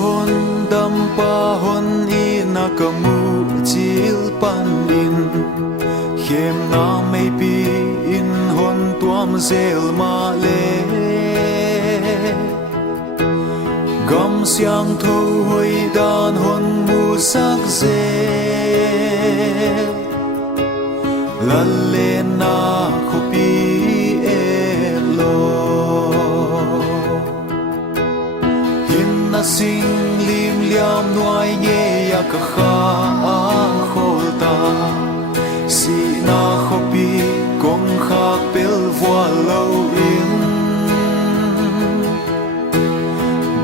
hon dam pa hon I na kamu chil pan in khem na mei pi in hon tuam zel ma le gam siang tho hoi dan hon mu sak zel lalle na khopi elo hin na sing lim liam nuai nge ya ka kha kholta si na khopi kong khak pel vua lo in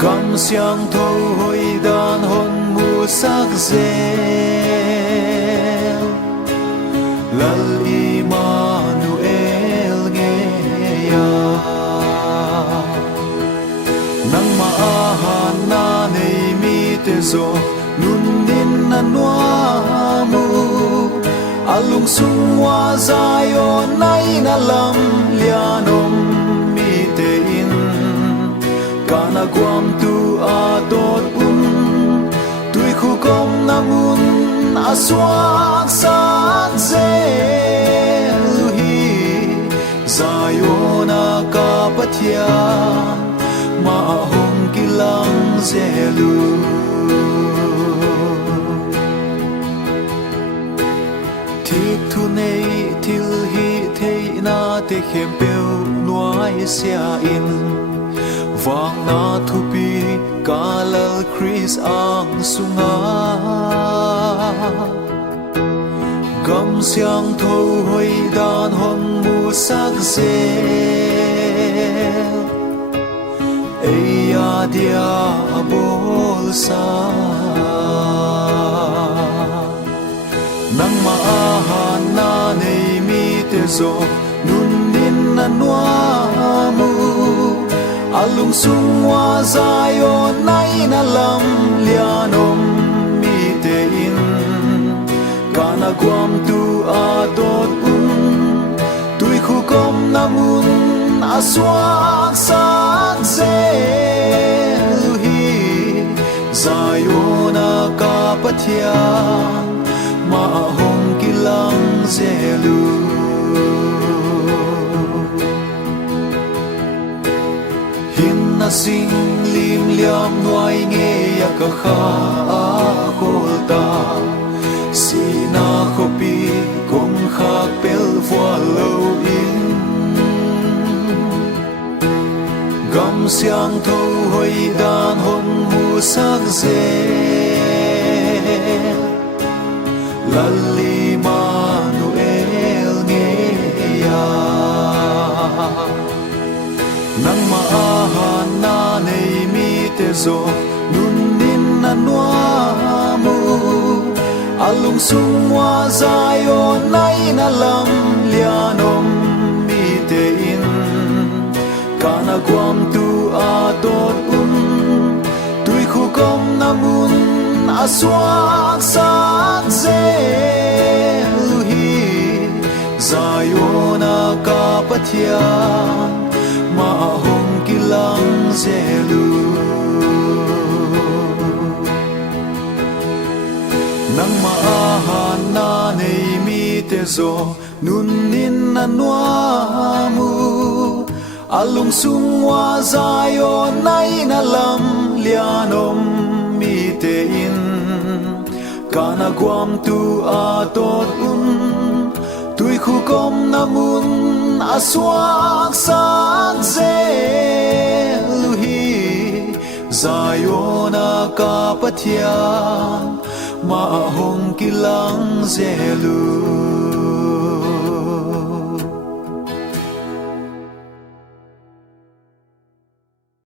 gam siang tho hoi dan hon mu sak zel lal Immanuel nghe ya nang maahan na nei mi te zo nun din na noa mu alung sungwa zayon nai na lam lianom mi te in kana guam tu atot tui khu kom namun aswak sak zel hi zayona kapatia ma hong kilang zelu thik thu nei thil hi thei na te khem peu nuai sia in vang na thu pi kalal Chris ang sunga gam siang tho hoi dan hon mu sak zel eya dia bol sa nang maahan na nei mi te zo nun din na noa mu alung sungwa zayon nai na lam lianom mi te in kana guam tu atot tui khu kom namun aswak sak zel hi zayona kapatia ma hong kilang zelu na sing lim liam nuai nge ya ka kha kholta si na khopi kong khak pel vua lo in gam siang tho hoi dan hon mu sak zel lal Immanuel nge ya nang maahan na nei mi te zo nun din na noa mu alung sungwa zayon nai na lam lianom mi te in kana guam tu atot tui khu kom namun aswak sak zel hi zayona kapatia ma hong kilang zelu nang maahan na nei mi te zo nun nin na noa mu alung sungwa zayon nai na lam lianom mi te in kana guam tu atot tui khu kom namun aswak sak zel hi zayona kapatia ma hong kilang zelu